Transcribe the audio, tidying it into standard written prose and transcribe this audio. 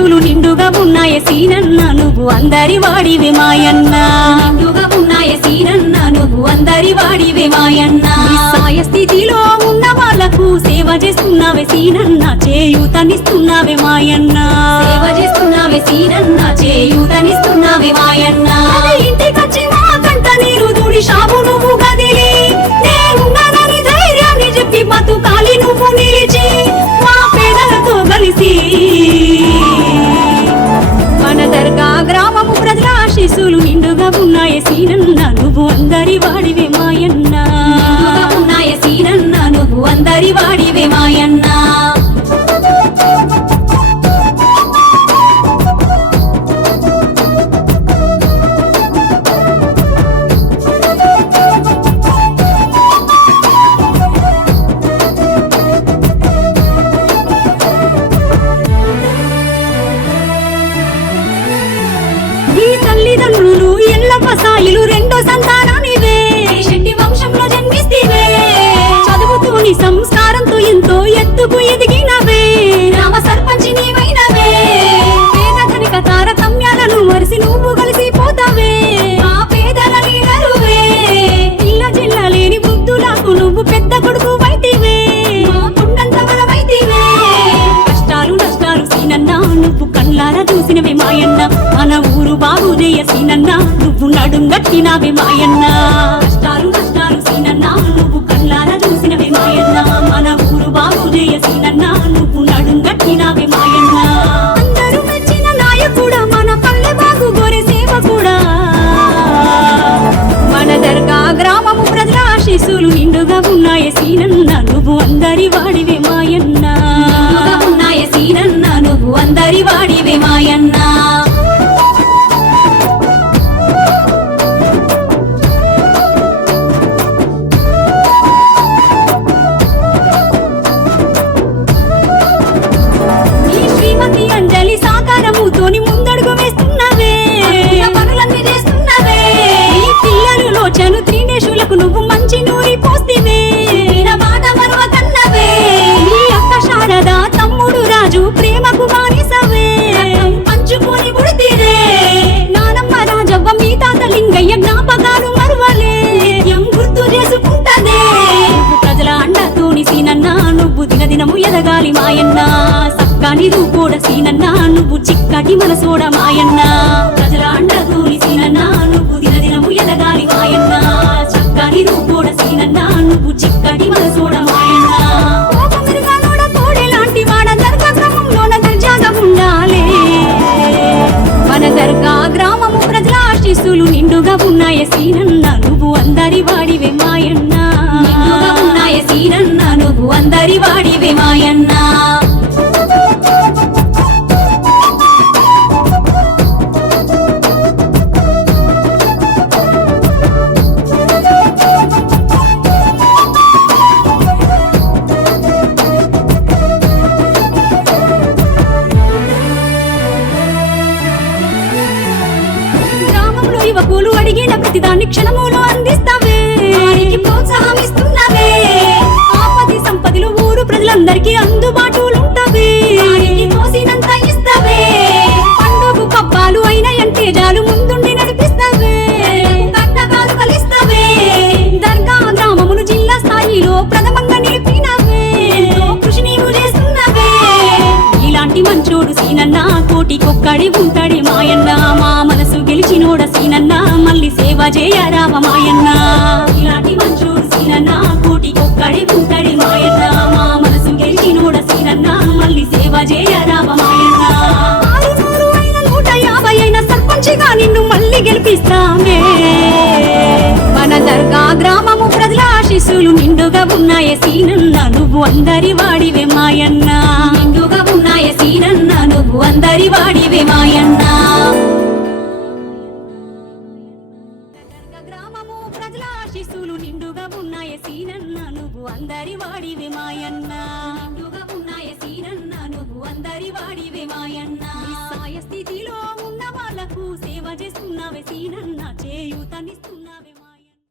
ఆశీసులు నిండుగా ఉన్నాయ సీనన్న నువ్వు అందరి వాడివే మాయన్న నిండుగా ఉన్నాయ సీనన్న నువ్వు అందరి వాడివే మాయన్న సాయ స్థితిలో ఉన్న వాళ్ళకు సేవ చేస్తున్నావే సీనన్న చేయూతనిస్తున్నావే మాయన్న సేవ చేస్తున్నావే సీనన్న చేయూతనిస్తున్నావే మాయన్న ఇంటికొచ్చి మా కంట నీరు తుడి షాపు నువ్వు కదిలి నేనున్నానని ధైర్యాన్ని చెప్పి బతుకాలి నువ్వు నిలిచి మా పేదలతో కలిసి మన దర్గా గ్రామము ప్రజల ఆశీస్సులు నిండుగా ఉన్నాయ సీనన్న నువ్వు అందరి వాడివే మాయన్న ఉన్నాయ సీనన్న నువ్వు అందరి వాడివే మాయన్న తల్లిదండ్రులు ఎల్లమ్మ సాయిలు రెండో సంతానానివే శెట్టి వంశంలో జన్మిస్తీవే చదువుతూని సంస్కారంతో ఎంతో ఎత్తుకు ఎదిగినవే గ్రామ సర్పంచి నీవైనవే పేద ధనిక తారతమ్యాలను మరిసి నువ్వు కలిసిపోతావే ఆ పేదల లీడరువే ఇళ్ళ జిల్ల లేని బుద్ధులకు నువ్వు పెద్ద కొడుకు వైతివే కొండంత బలమైతివే కష్టాలు నష్టాలు సీనన్న నువ్వు కళ్ళారా చూసినవే మాయన్న మన ఊరు బాగు జయ సీనన్న నువ్వు నడుంగట్టినవే మాయన్న కష్టాలు నష్టాలు సీనన్న నువ్వు కళ్ళారా చూసినవే మాయన్న మన ఊరు బాగు జయ సీనన్న నువ్వు నడుంగట్టినవే మాయన్న అందరూ మెచ్చిన నాయకుడా మన పల్లె బాగు గోరే సేవ కూడా మన దర్గా గ్రామము ప్రజల ఆశీస్సులు నిండుగా ఉన్నాయ సీనన్న నువ్వు అందరి వాడివే మాయన్న ఉన్నాయ సీనన్న నువ్వు అందరి వాడివే మాయన్న ముందడుగు వేస్తున్నవే పనులన్నీ చేస్తున్నవే ఈ పిల్లలు లోచను త్రినేశులకు నువ్వు మంచి నూరి పోస్తివే మాట మరవకన్నవే ఈ అక్క శారద తమ్ముడు రాజు ప్రేమకు మానిసవే పంచుకొని పుడితిరే నానమ్మ రాజవ్వ మీ తాత లింగయ్య జ్ఞాపకాలు మరువలే నిత్యం గుర్తు చేసుకుంటదే ప్రజల అండతోని సీనన్న నువ్వు దినదినము ఎదగాలి మాయన్న సక్కాని కూడా సీనన్న నువ్వు చిక్కటి మనసోడ మాయన్న ప్రజల అండతోని సీనన్న నువ్వు దినదినము ఎదగాలి మాయన్న చక్కని కూడా సీనన్న నువ్వు చిక్కటి మనసోడ మాయన్న కోడెలాంటి వాడ దర్గా క్రమంలోన దర్జాగా ఉండాలే మన దర్గా గ్రామము ప్రజల ఆశీస్సులు నిండుగా ఉన్నాయ సీనన్న నువ్వు అందరి వాడివే మాయన్న నిండుగా ఉన్నాయ సీనన్న నువ్వు అందరి వాడివే మాయన్న యువకులు అడిగిన ప్రతిదాన్ని క్షణములో అందిస్తావే ప్రోత్సాహం ఇస్తున్నావే ఆపది సంపదలు ఊరు ప్రజలందరికీ అందుబాటులో ఉంటావే తోసినంత ఇస్తావే పండుగ పబ్బాలు అయినా అంటే జాలు ముందుండి నడిపిస్తావే కట్టకాలు కలిస్తావే దర్గా గ్రామమును జిల్లా స్థాయిలో ప్రథమంగా నిలిపినవే కృషి నీవు చేస్తున్నావే ఇలాంటి మంచోడు సీనన్న కోటికొక్కడి ఉంటాడే మాయన్న మా మనసు గెలిచినోడ సీనన్న మళ్ళీ సేవ చేయరావ మాయన్న ఇలాంటి మంచోడు సీనన్న కోటికొక్కడి ఉంటాడే మాయన్న మా మనసు గెలిచినోడ సీనన్న మళ్ళీ సేవ చేయరావ మాయన్న 150 అయిన సర్పంచిగా నిన్ను మళ్ళీ గెలిపిస్తామే మన దర్గా గ్రామము ప్రజల ఆశీస్సులు నిండుగా ఉన్నాయ సీనన్న నువ్వు అందరి వాడివే మాయన్న నిండుగా ఉన్నాయ సీనన్న నువ్వు అందరి వాడివే మాయన్న గ్రామము ప్రజల ఆశీస్సులు నిండుగా ఉన్నాయ సీనన్న నువ్వు అందరి వాడివే మాయన్న నిండుగా ఉన్నాయ సీనన్న నువ్వు అందరి వాడివే మాయన్న సాయ స్థితిలో ఉన్న వాళ్ళకు సేవ చేస్తున్నావే సీనన్న చేయూతనిస్తున్నా